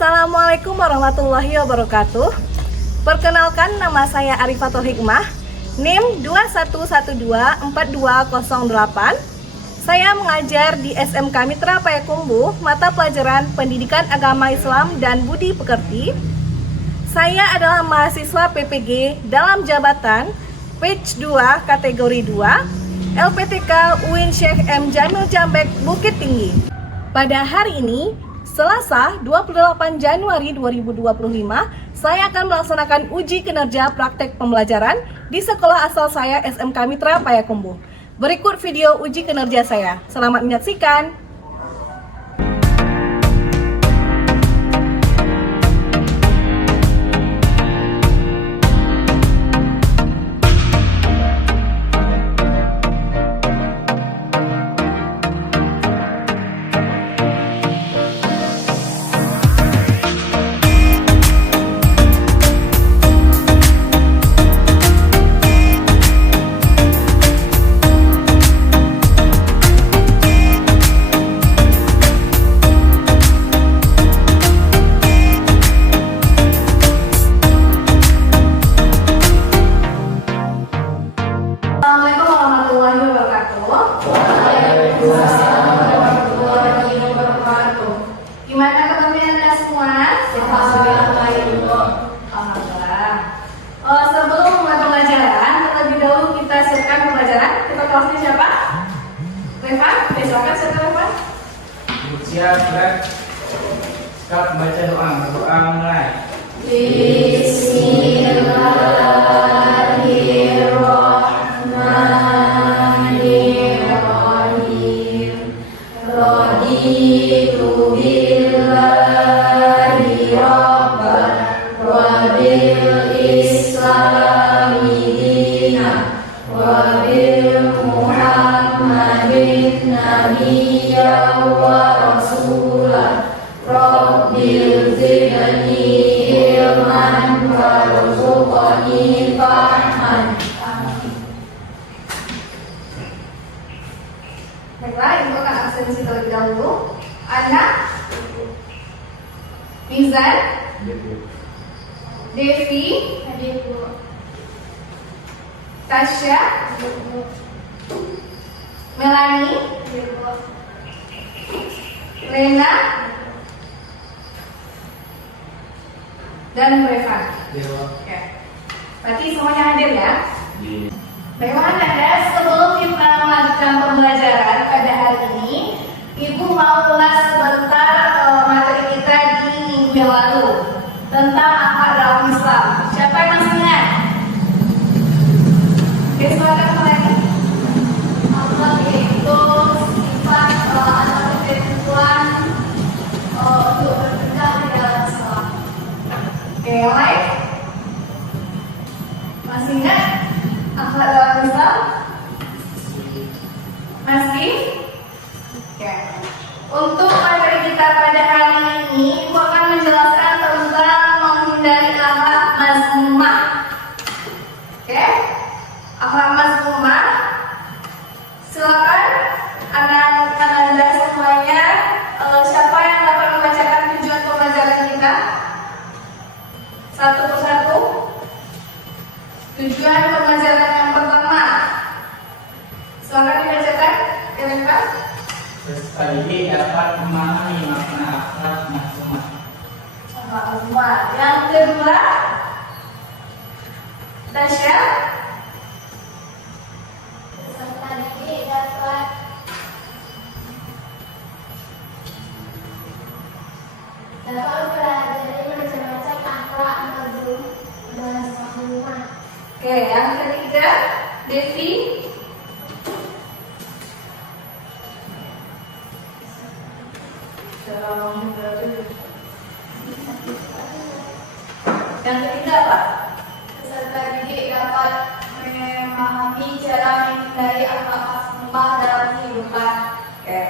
Assalamualaikum warahmatullahi wabarakatuh. Perkenalkan, nama saya Arifatul Hikmah, NIM 21124208. Saya mengajar di SMK Mitra Payakumbuh, mata pelajaran Pendidikan Agama Islam dan Budi Pekerti. Saya adalah mahasiswa PPG dalam jabatan Batch 2 kategori 2 LPTK UIN Syekh M. Jamil Jambek Bukit Tinggi. Pada hari ini, Selasa 28 Januari 2025, saya akan melaksanakan uji kinerja praktek pembelajaran di sekolah asal saya SMK Mitra Payakumbuh. Berikut video uji kinerja saya. Selamat menyaksikan. Gimana ketemuan Anda semua? Alhamdulillah. Sebelum memulai pembelajaran, terlebih dahulu kita siapkan pembelajaran. Kita kelasnya siapa? Revan, silakan siapa Revan? Siap, siap baca doa. Doa mulai. Bismillahirrahmanirrahim. Raditu billahi rabban wa bil islami dinan wa bil muhammadin nabiyyan wa rasulan rabbil zidni ilman warzuqni fahman. Baiklah, ibu akan absensi terlebih dahulu. Ana, Mizan, Devi, Tasya, Melani, Lena, dan Revan. Oke. Berarti semuanya hadir ya? Bagaimana Anda? Sebelum kita melanjutkan pembelajaran pada hari ini, Ibu mau ulas sebentar materi kita di minggu yang lalu tentang akhlak dalam Islam. Siapa yang masih ingat? Oke, silakan Melani. Akhlak itu sifat atau ketentuan untuk bertindak di dalam Islam. Oke, yang lain? Masih ingat akhlak dalam Islam? Masih? Oke. Untuk materi kita pada hari ini, Ibu akan menjelaskan tentang menghindari akhlak mazmumah. Oke? Akhlak mazmumah. Silakan Anda semuanya, siapa yang dapat membacakan tujuan pembelajaran kita? Satu persatu. Tujuan pembelajaran yang pertama, silakan dibacakan. Kira-kira Peserta didik dapat memahami makna akhlak mazmumah. akhlak mazmumah. Yang kedua, Tasya. Peserta didik dapat mempelajari macam-macam akhlak mazmumah. Oke, yang ketiga, Devi. Yang ketiga apa? Peserta didik dapat memahami cara menghindari akhlak mazmumah dalam kehidupan. Oke.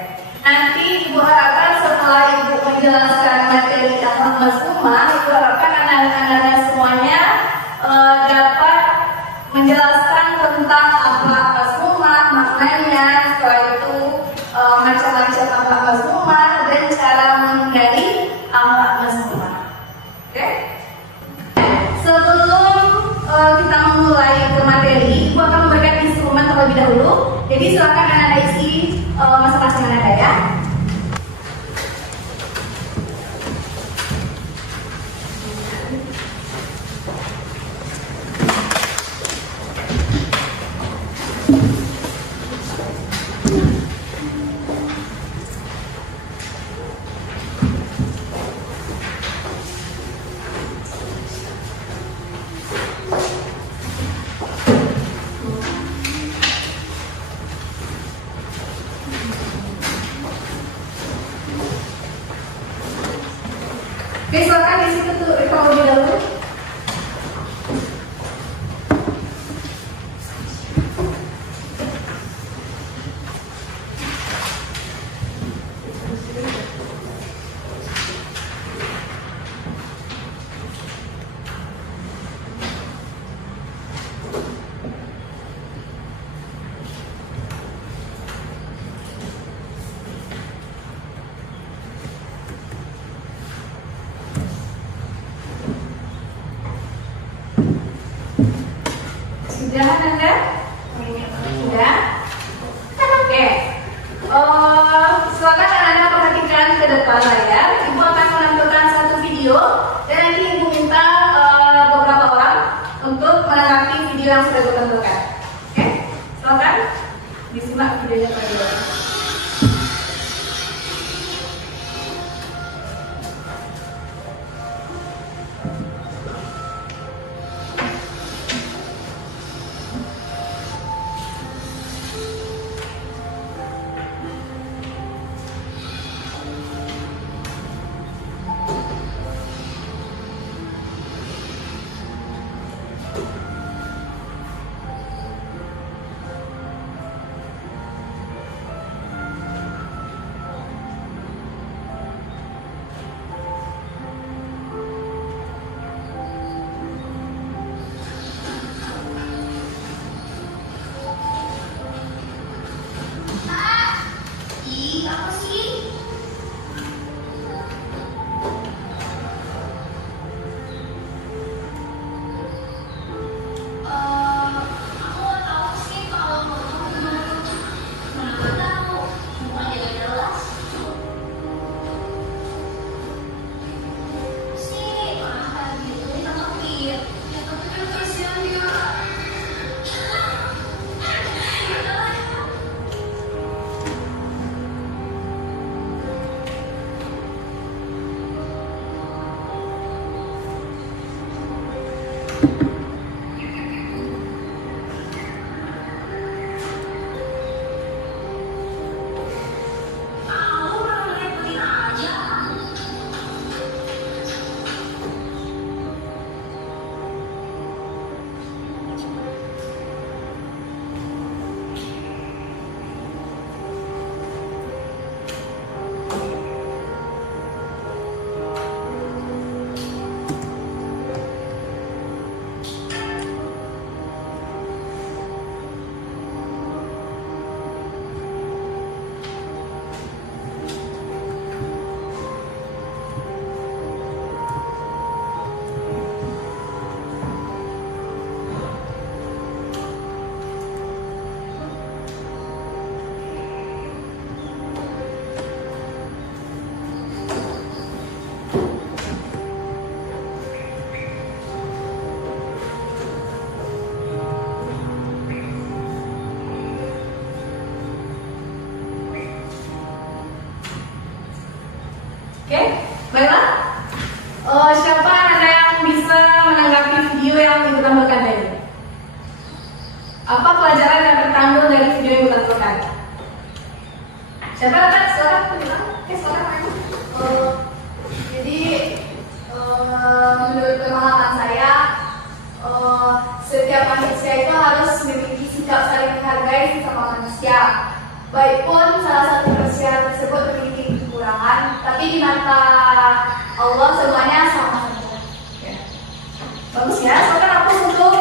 Nanti Ibu harapkan setelah Ibu menjelaskan materi akhlak mazmumah, Ibu harapkan anak-anak semuanya dapat menjelaskan tentang akhlak mazmumah, maknanya, setelah itu macam-macam akhlak mazmumah dan cara menghindari akhlak mazmumah. Jadi silakan anak-anak isi masing-masing anak ya. Oke, silakan di situ tuh terlebih dahulu. Sudah Anda? Sudah? Oke. Silakan Anda perhatikan ke depan layar. Ibu akan menampilkan satu video dan nanti Ibu minta beberapa orang untuk menanggapi video yang sudah Ibu tampilkan. Oke? Silakan disimak videonya terlebih dahulu. Oke, baiklah. Siapa anak yang bisa menanggapi video yang Ibu tampilkan tadi? Apa pelajaran yang terkandung dari video yang Ibu tampilkan? Siapa anak? Silakan bilang. Oke, silakan Ibu. Jadi menurut pemahaman saya, setiap manusia itu harus memiliki sikap saling menghargai sesama manusia. Baik pun salah satu manusia tersebut memiliki kekurangan, tapi di mata Allah semuanya sama saja. Bagus ya, silakan aku untuk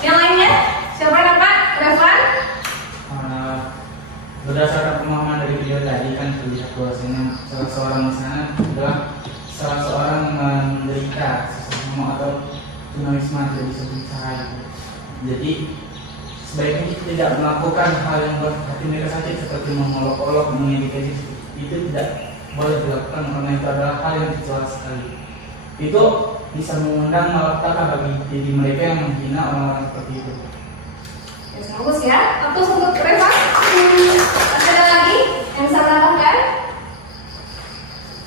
yang lainnya. Siapa yang dapat? Revan? Berdasarkan pemahaman dari video tadi kan terlihat bahwasanya salah seorang di sana adalah salah seorang menderita sesama atau tunawisma tidak bisa bicara. Jadi sebaiknya tidak melakukan hal yang buat hati mereka sakit seperti mengolok-olok, mengedikasi, itu tidak boleh dilakukan karena itu adalah hal yang tercela sekali. Itu bisa mengundang malapetaka bagi diri mereka yang menghina orang-orang seperti itu. Ya, bagus ya. Aku untuk Reva. Ada lagi yang bisa menambahkan?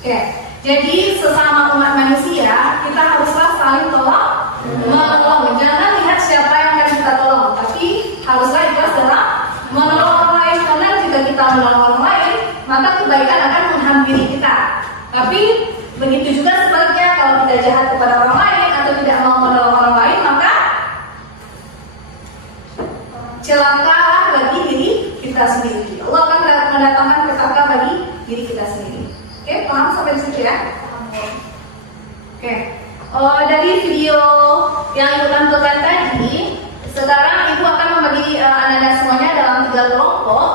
Oke. Jadi sesama umat manusia kita haruslah saling tolong menolong. Jangan lihat siapa yang akan kita tolong, tapi haruslah ikhlas dalam menolong orang lain. Karena jika kita menolong orang lain, maka kebaikan akan menghampiri kita. Tapi begitu juga sebaliknya, kalau kita jahat kepada orang lain atau tidak mau menolong orang lain, maka celakalah bagi diri kita sendiri. Allah akan mendatangkan petaka bagi diri kita sendiri. Oke, paham sampai di situ ya? Oke. Dari video yang Ibu tampilkan tadi, sekarang Ibu akan membagi anak-anak semuanya dalam 3 kelompok.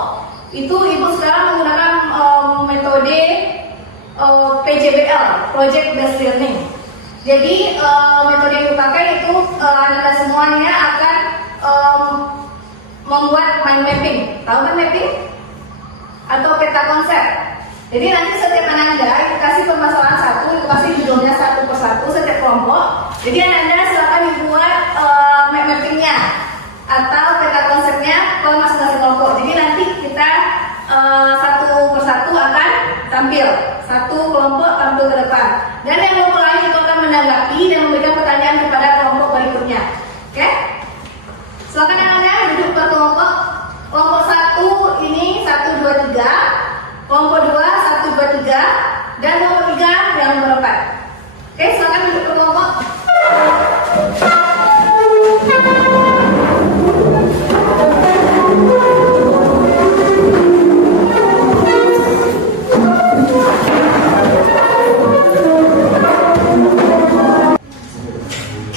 Itu Ibu sekarang menggunakan metode PJBL, Project Based Learning. Jadi metode yang dipakai itu anak-anak semuanya akan membuat mind mapping. Tahu kan mapping? Atau peta konsep. Jadi nanti setiap anak Anda dikasih permasalahan satu, dikasih judulnya satu persatu setiap kelompok. Jadi anak Anda silakan dibuat mind mappingnya atau peta konsepnya ke masing-masing kelompok. Jadi nanti kita satu persatu akan tampil, satu kelompok tampil ke depan. Dan yang kelompok lain itu akan menanggapi dan memberikan pertanyaan kepada kelompok berikutnya. Oke? Silakan anak Anda duduk per kelompok. Kelompok 1 ini 1, 2, 3. Kelompok 2 1, 2, 3. Dan kelompok 3 yang nomor 4. Oke, silakan duduk per kelompok.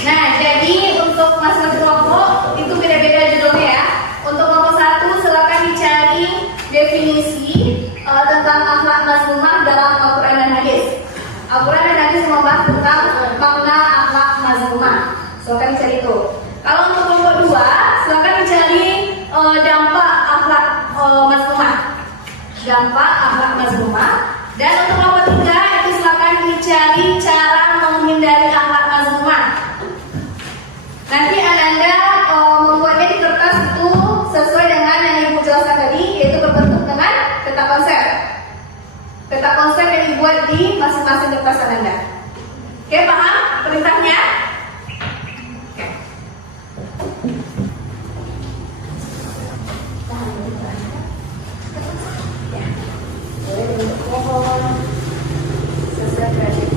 Nah, jadi untuk masing-masing kelompok itu beda-beda judulnya ya. Untuk kelompok 1 silakan dicari definisi tentang akhlak mazmumah dalam Al-Quran dan Hadis. Al-Quran dan Hadis membahas tentang makna akhlak mazmumah. Silakan dicari itu. Kalau untuk kelompok 2, silakan dicari dampak akhlak mazmumah. Dampak akhlak mazmumah. Dan untuk kelompok 3 itu silakan dicari cara menghindari akhlak mazmumah. Nanti Anda membuatnya di kertas itu sesuai dengan yang Ibu jelaskan tadi, yaitu berbentuk dengan peta konsep. Peta konsep yang dibuat di masing-masing kertas Anda. Oke, paham perintahnya? Oke. Ya. Boleh bentuk pohon sesuai kreatif.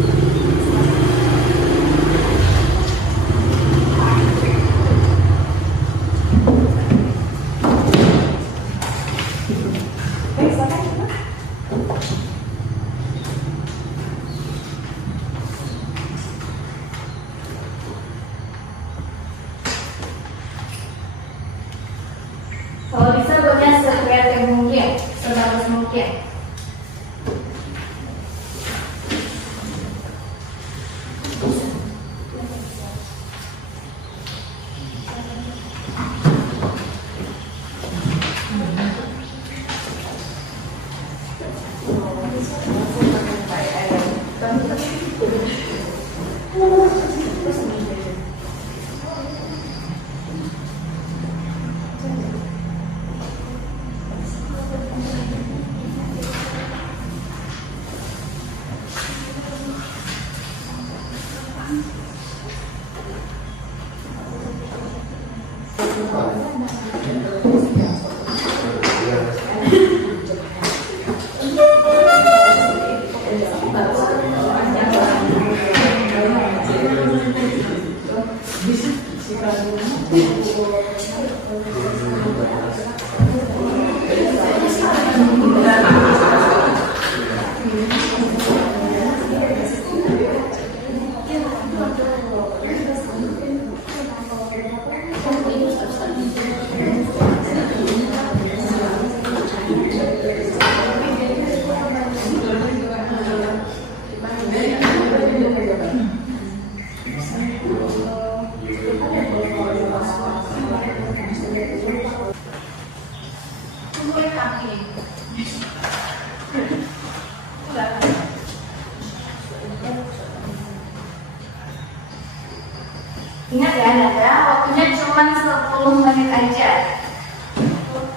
Ingat ya, Nada, waktunya cuma 10 menit aja.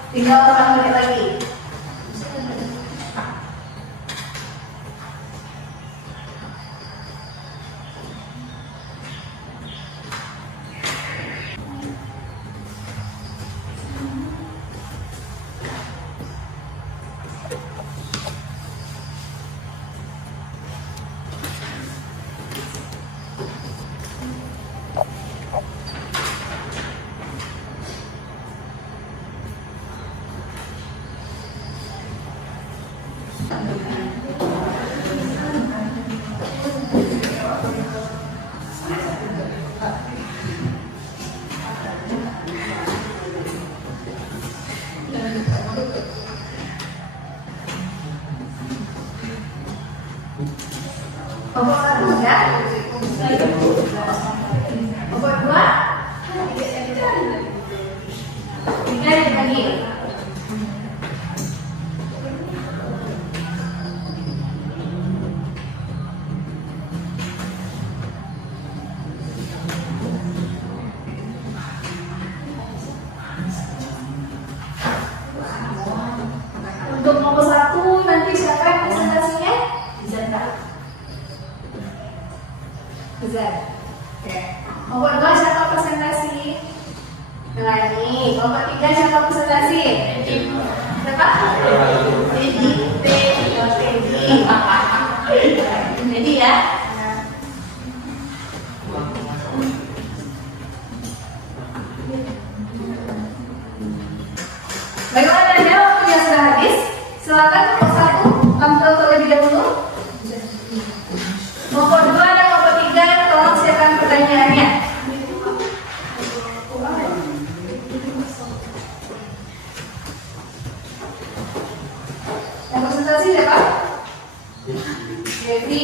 Tinggal 8 menit lagi. Kelompok 1 ya? Kelompok 2? 3 dibagi. Untuk kelompok 1 nanti siapa yang presentasinya? Bisa tak? Zat. Oke. Kelompok 2 siapa presentasi? Melani. Kelompok 3 siapa presentasi? Siapa? Teddy. Teddy ya. Baiklah, Nada, waktunya sudah habis. Silakan kelompok 1 tampil terlebih dahulu. Kelompok 2 dan kelompok 3 tolong siapkan pertanyaannya. Yang presentasi siapa? Jadi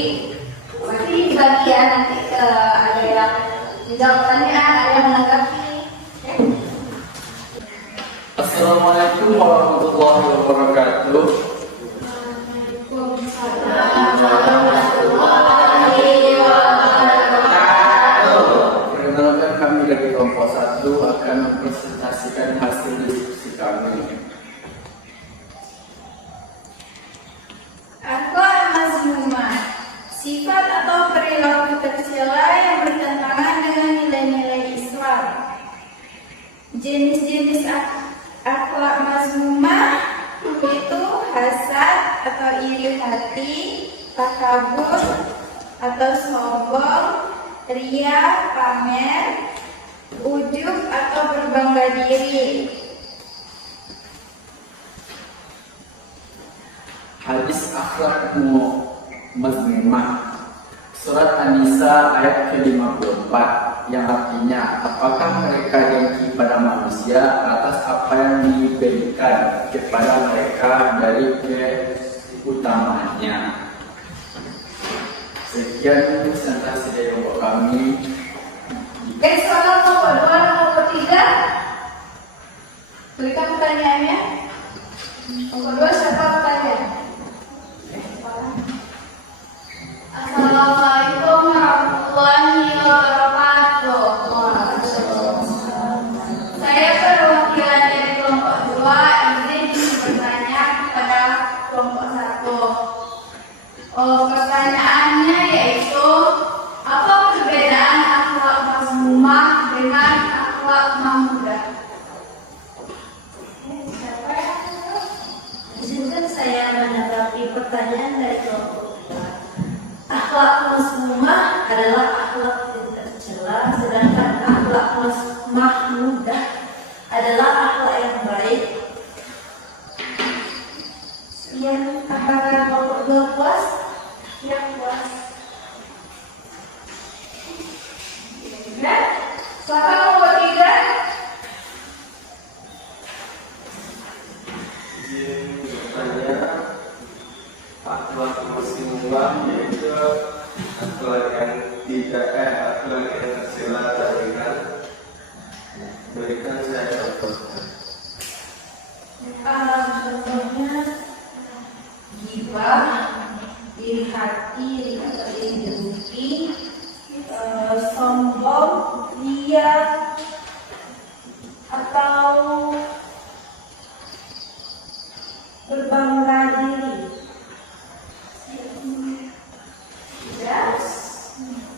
nanti dibagi ya, nanti ada yang menjawab pertanyaan, ada yang menanggapi. Assalamualaikum warahmatullahi wabarakatuh. Perkenalkan, kami dari kelompok 1 akan mempresentasikan hasil diskusi kami. Akhlak mazmumah, sifat atau perilaku tercela yang bertentangan dengan nilai-nilai Islam. Jenis-jenis akhlak mazmumah itu hasad atau iri hati, takabur atau sombong, ria, pamer, ujub atau berbangga diri. Hadis akhlak mazmumah, surat An-Nisa ayat ke-54, yang artinya, apakah mereka dengki pada manusia atas apa yang diberikan kepada mereka dari keutamaannya. Sekian presentasi dari kelompok kami. Guys, kalau kelompok 2 dan kelompok 3, berikan pertanyaannya. Kelompok 2 siapa bertanya? Assalamualaikum warahmatullahi wabarakatuh. Saya perwakilan dari kelompok 2 izin bertanya kepada kelompok 1. Pertanyaannya yaitu, apa perbedaan akhlak mazmumah dengan akhlak mahmudah? Izinkan saya menanggapi pertanyaan dari kelompok. Akhlak mazmumah adalah akhlak yang tercela, sedangkan akhlak mahmudah adalah akhlak yang baik. Yang apakah kelompok 2 puas? Yang puas. Ya, silakan kelompok 3. Izin bertanya, akhlak mazmumah yaitu akhlak yang akhlak yang tercela dengan berikan saya contoh. Contohnya musibah, iri hati, iri kata, iri dengki, sombong, ria, atau berbangga diri. Yes.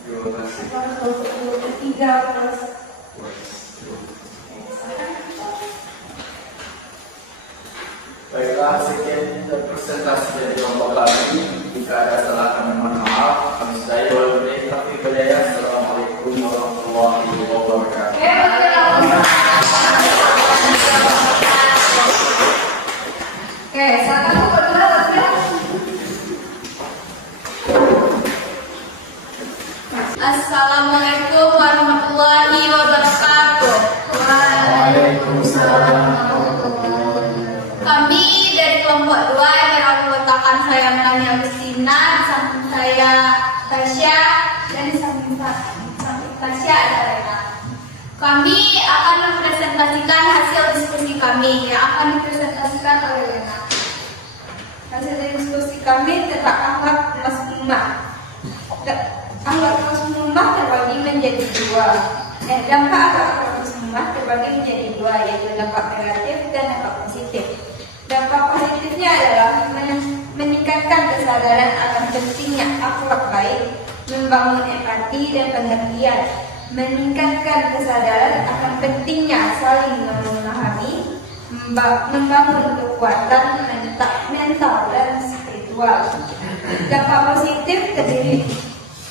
Terima kasih. Kalau ketiga plus Baiklah, sekian presentasi dari kelompok kami. Jika ada salah kami mohon maaf. Kami saya Walid Taufik Hidayah. Assalamualaikum warahmatullahi wabarakatuh. Oke, silakan Bu berdua berdua. Assalamualaikum warahmatullahi wabarakatuh. Waalaikumsalam. Kami dari kelompok 2 yang beranggotakan saya Melania Agustina, di samping saya Tasya, dan di samping Tasya ada Rena. Kami akan mempresentasikan hasil diskusi kami yang akan dipresentasikan oleh Rena. Hasil diskusi kami tentang akhlak Masmumah. Akhlak Masmumah terbagi menjadi 2. Dampak akhlak Masmumah terbagi menjadi 2, yaitu dampak negatif dan dampak positif. Dampak positifnya adalah meningkatkan kesadaran akan pentingnya akhlak baik, membangun empati dan pengertian, meningkatkan kesadaran akan pentingnya saling memahami, membangun kekuatan mental dan spiritual.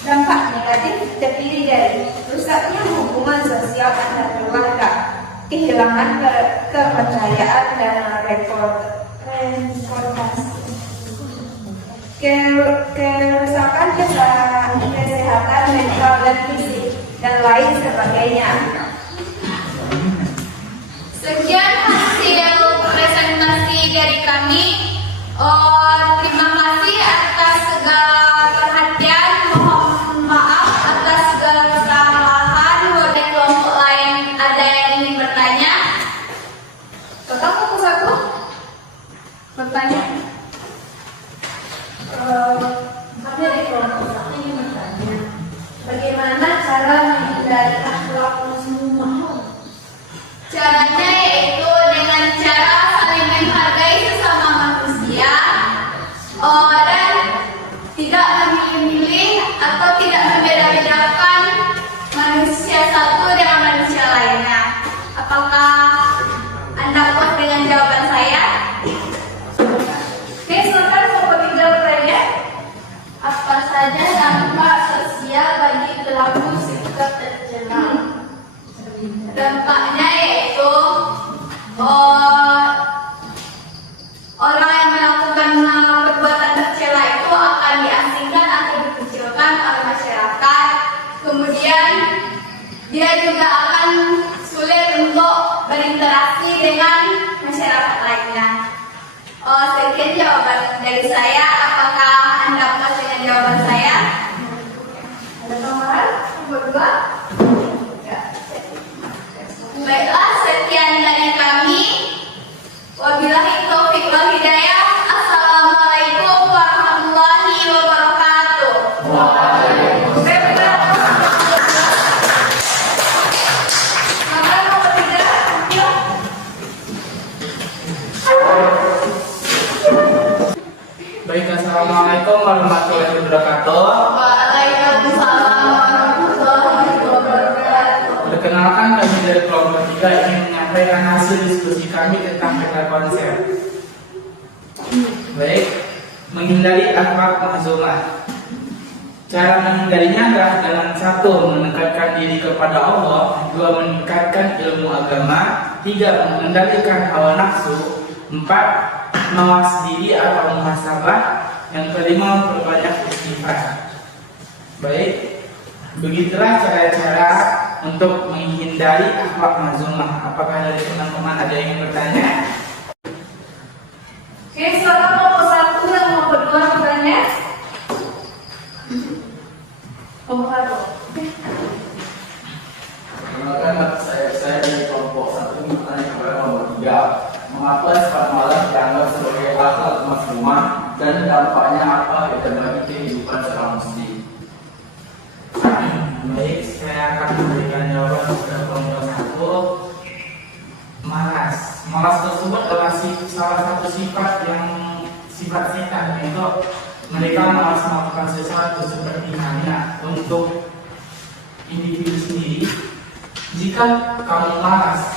Dampak negatif terdiri dari rusaknya hubungan sosial antar keluarga, kehilangan kepercayaan dan kerusakan kesehatan mental dan fisik dan lain sebagainya. Sekian hasil presentasi dari kami. Terima kasih atas segala perhatian. Mohon maaf atas segala kesalahan. Dari kelompok lain ada yang ingin bertanya? Kakak fokus aku. Bertanya. ada di kelompok satu yang bertanya, bagaimana cara menghindari akhlak Masmumah? Caranya yaitu dengan cara saling menghargai sesama manusia, dan tidak memilih-milih atau tidak membeda-bedakan manusia satu dengan manusia lainnya. Apakah Anda puas dengan jawaban saya? Oke, silakan kelompok 3 bertanya. Apa saja dampak sosial bagi pelaku sikap tercela? Dampaknya yaitu orang yang melakukan perbuatan tercela itu akan diasingkan atau dikucilkan oleh masyarakat. Kemudian dia juga akan sulit untuk berinteraksi dengan masyarakat lainnya. Sekian jawaban dari saya. Apakah Anda puas dengan jawaban saya? Ada tambahan? Berdua? Baiklah, sekian dari kami. Wabillahi taufiq wal hidayah. Assalamualaikum warahmatullahi wabarakatuh. Silakan kelompok 3. Yuk. Baik, assalamualaikum warahmatullahi wabarakatuh. Waalaikumsalam warahmatullahi wabarakatuh. Perkenalkan, kami dari kelompok 3 ingin menyampaikan hasil diskusi kami tentang peta konsep. Baik, menghindari akhlak mahzumah. Cara menghindarinya adalah dengan 1. Mendekatkan diri kepada Allah, 2. meningkatkan ilmu agama, 3. mengendalikan hawa nafsu, 4. mawas diri atau muhasabah, yang kelima memperbanyak istighfar. Baik, begitulah cara-cara untuk menghindari akhlak mahzumah. Apakah dari teman-teman ada yang bertanya? Oke, silakan kelompok 1 dan kelompok 2 bertanya. Kelompok 1. Perkenalkan, saya dari kelompok 1 ini bertanya kepada kelompok 3. Mengapa sifat malas dianggap sebagai akhlak Masmumah? dan dampaknya apa ya bagi kehidupan seorang muslim? Baik, saya akan memberikan jawaban pada kelompok satu. Malas tersebut adalah salah satu sifat setan, yaitu mereka malas melakukan sesuatu seperti halnya untuk individu sendiri. Jika kamu malas,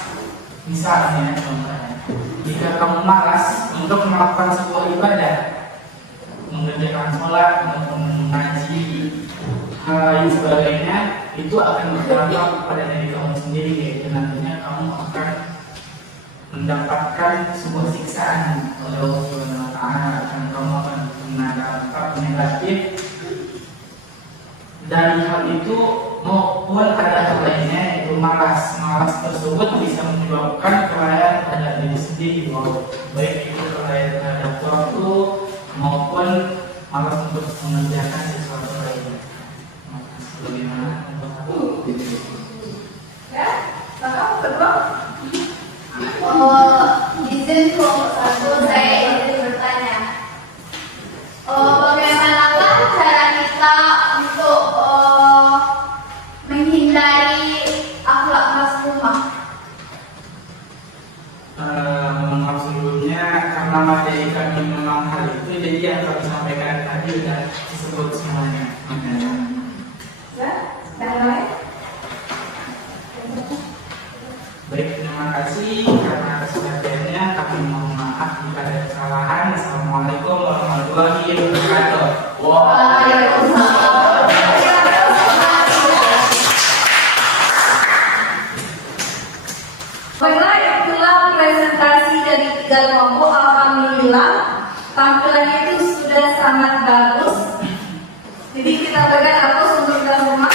misalnya contohnya, jika kamu malas untuk melakukan sebuah ibadah, mengerjakan sholat, mengaji, hal lain sebagainya, itu akan berdampak pada diri kamu sendiri, yaitu nantinya kamu akan mendapatkan sebuah siksaan oleh Allah Subhanahu wa Ta'ala, dan kamu akan mendapat negatif. Dan hal itu maupun ada hal lainnya, yaitu malas tersebut bisa menyebabkan kelalaian terhadap diri sendiri, baik itu kelalaian terhadap waktu maupun malas untuk mengerjakan sesuatu lainnya. Bagaimana untuk aku? Ya, kakak kedua. Izin kelompok satu, saya ingin bertanya, bagaimanakah cara kita untuk menghindari akhlak mazmumah? Maaf sebelumnya, karena materi kami memang hal itu, jadi yang kami sampaikan tadi sudah disebut semuanya. Ya, yang lain. Baik, terima kasih karena perhatiannya. Kami mohon maaf jika ada kesalahan. Assalamualaikum warahmatullahi wabarakatuh. Waalaikumsalam. Baiklah, itulah presentasi dari 3 kelompok. Alhamdulillah, tampilannya itu sudah sangat bagus. Jadi kita berikan aplaus untuk tuan rumah.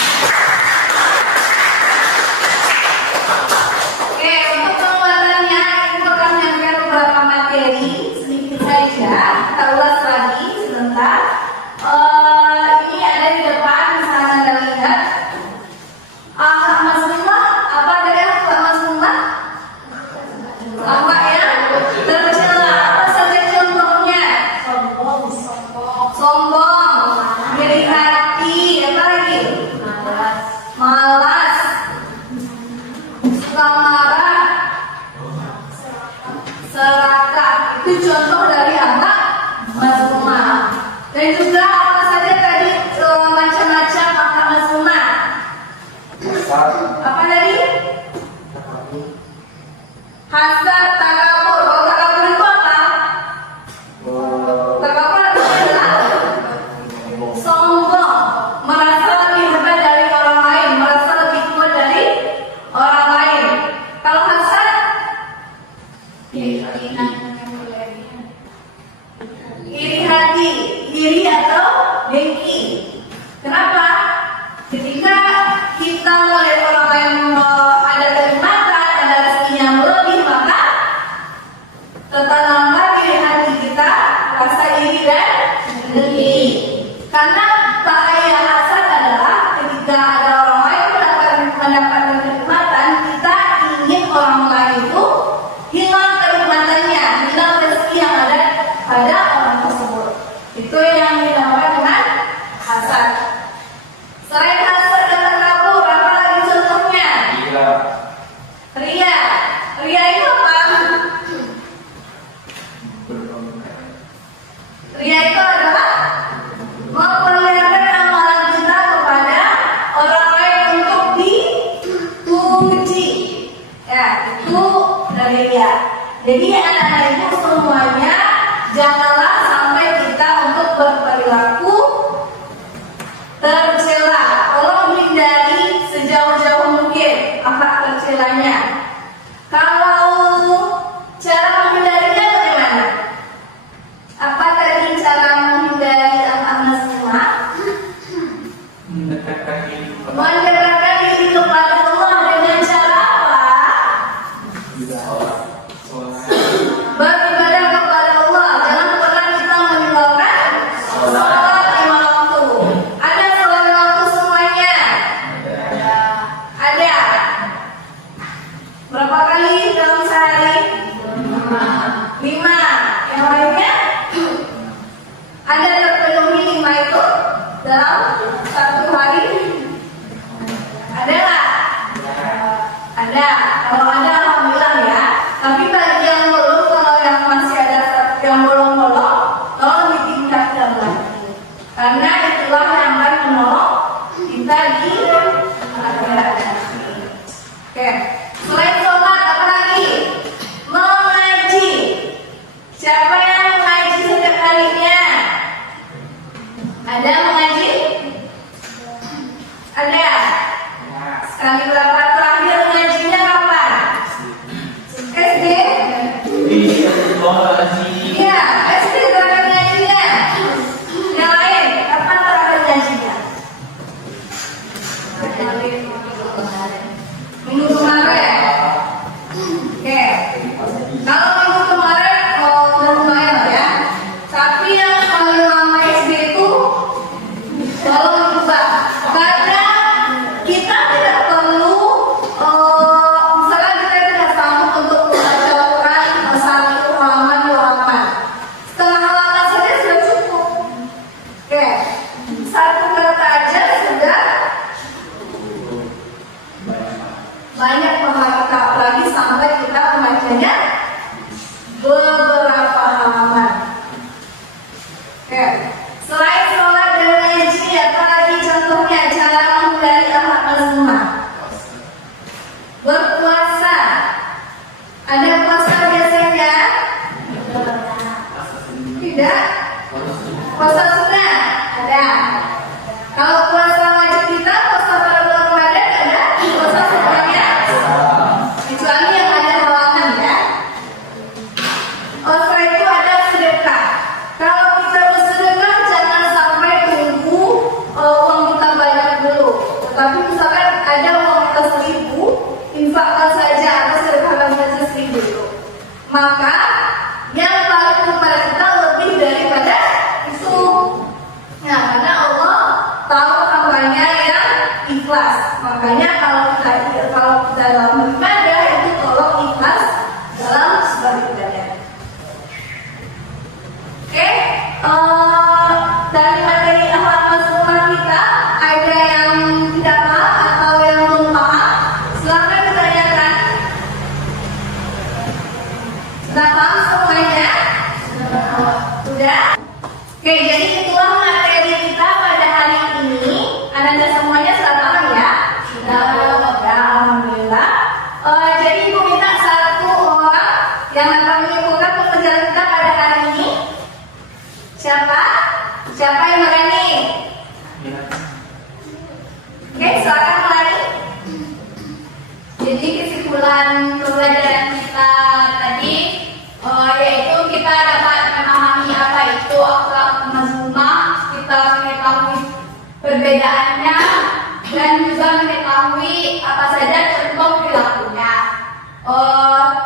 Oke, untuk penguatannya itu akan menyampaikan beberapa materi sedikit saja. Kita ulas lagi sebentar. Ini ada di depan, misalnya Anda lihat. Akhlak mazmumah, apa dari akhlak mazmumah? Apa ya? Tercela. Apa saja contohnya? Sombong, iri hati, apa lagi? Malas, suka marah, serakah. Itu contoh dari akhlak mazmumah. Dan juga apa saja tadi macam-macam akhlak mazmumah? Apa tadi? Hasad, takabur. Kalau takabur itu apa? Takabur adalah sombong, merasa lebih hebat dari orang lain, merasa lebih kuat dari orang lain. Kalau hasad, iri hati, iri atau dengki. Kenapa? Ketika kita melihat orang lain ada kenikmatan, ada rezeki yang lebih, maka tertanamlah di hati kita rasa iri dan dengki. Karena bahaya hasad adalah ketika ada orang lain mendapatkan kenikmatan, kita ingin orang lain itu hilang kenikmatannya, hilang rezeki yang ada pada orang tersebut. Itu yang dinamakan dengan hasad. Selain hasad dan takabur, apa lagi contohnya? Ria. Ria itu apa? Ria itu adalah memperlihatkan amalan kita kepada orang lain untuk dipuji. Ya, itu dari ria. Jadi anak-anak ibu semuanya, janganlah sampai kita untuk berperilaku tercela. Tolong hindari sejauh-jauh mungkin akhlak tercelanya. Kalau cara menghindarinya bagaimana? Apa tadi cara menghindari akhlak mazmumah? Mendekatkan diri kepada Mendekatkan diri kepada Allah dengan cara apa? Beribadah kepada Allah. Jangan pernah kita meninggalkan sholat 5 waktu. Ada sholat 5 waktu semuanya? Ada. Berapa kali dalam sehari? 5. Yang lainnya? dalam satu hari? Ada nggak? Ada. Kalau ada alhamdulillah ya. Tapi bagi yang belum, kalau yang masih ada yang bolong-bolong, tolong ditingkatkan lagi. Karena itulah yang akan menolong kita di akhirat nanti. Oke. Selain sholat apa lagi? Mengaji. Siapa yang mengaji setiap harinya? Ada mengaji? Ada. Sekali berapa terakhir mengajinya kapan? SD? Iya, SD terakhir mengajinya. Yang lain, kapan terakhir mengajinya? Minggu kemarin. Oke. Kalau minggu kemarin, lumayan lah ya. Tapi yang paling lama SD itu tolong diubah. Karena kita tidak perlu, misalnya kita tidak sanggup untuk membaca Quran satu halaman, dua halaman. Setengah halaman saja sudah cukup. Oke. Satu kata aja sudah banyak pahala kita, apalagi sampai kita membacanya beberapa halaman. Oke. Selain sholat dan ngaji, apalagi contohnya cara menghindari akhlak mazmumah? Berpuasa. Ada puasa biasanya? Tidak. Puasa sunnah? Ada. Kalau puasa wajib kita, puasa pada bulan Ramadan ada? Puasa sunnahnya? Kecuali yang ada halangan ya. Setelah itu ada sedekah. Kalau kita bersedekah jangan sampai tunggu uang kita banyak dulu. Tetapi misalkan ada uang kita 1.000, infakkan saja atau sedekahkan saja 1.000 dulu. Maka yang paling kepada kita lebih daripada itu. Nah, karena Allah tahu hambanya yang ikhlas. Makanya kalau kita dalam ibadah itu tolong ikhlas dalam sebuah ibadah. Oke, dari materi akhlak mazmumah kita ada yang tidak paham atau yang belum paham? Silakan ditanyakan. Sudah paham semuanya? Sudah? Oke, jadi itulah materi kita pada hari ini. Anda semuanya sudah paham ya? Sudah, ya, alhamdulillah. Jadi ibu minta satu orang yang akan menyimpulkan pembelajaran kita pada hari ini. Siapa? Siapa yang berani? Oke, silakan mulai. Jadi kesimpulan pembelajaran kita tadi yaitu kita dapat memahami apa itu akhlak mazmumah, kita mengetahui perbedaannya dan juga mengetahui apa saja contoh perilakunya.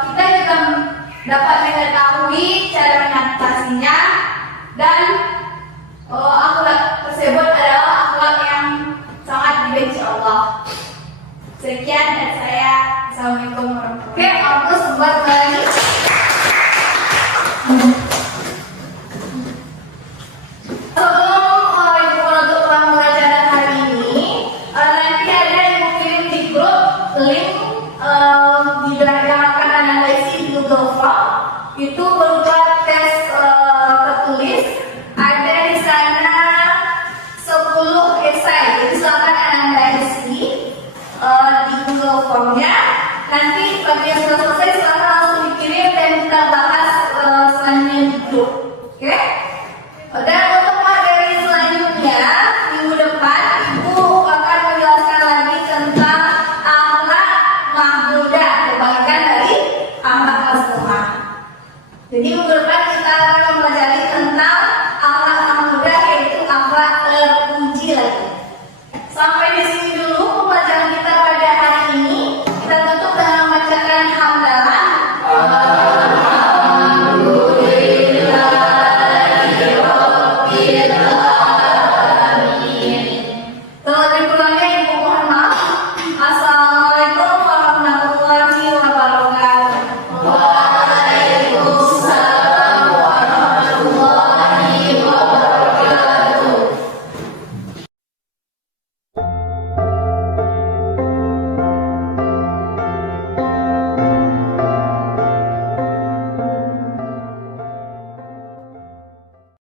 Kita juga dapat mengetahui cara mengatasinya dan akhlak tersebut adalah akhlak yang sangat dibenci Allah. Sekian dari saya. Assalamualaikum warahmatullahi Oke, aku sebuah lagi. Sebelum ibu menutup pembelajaran hari ini, nanti ada ibu kirim di grup link yang akan anda isi di Google Form. Itu berupa tes tertulis. Ada di sana 10 esai. Jadi silakan anda isi di Google Formnya. Nanti bagi yang sudah selesai silakan langsung dikirim dan kita bahas selanjutnya di grup. Oke? Dan untuk materi selanjutnya minggu depan ibu akan menjelaskan lagi tentang akhlak mahmudah, kebalikan dari akhlak mazmumah. Jadi minggu depan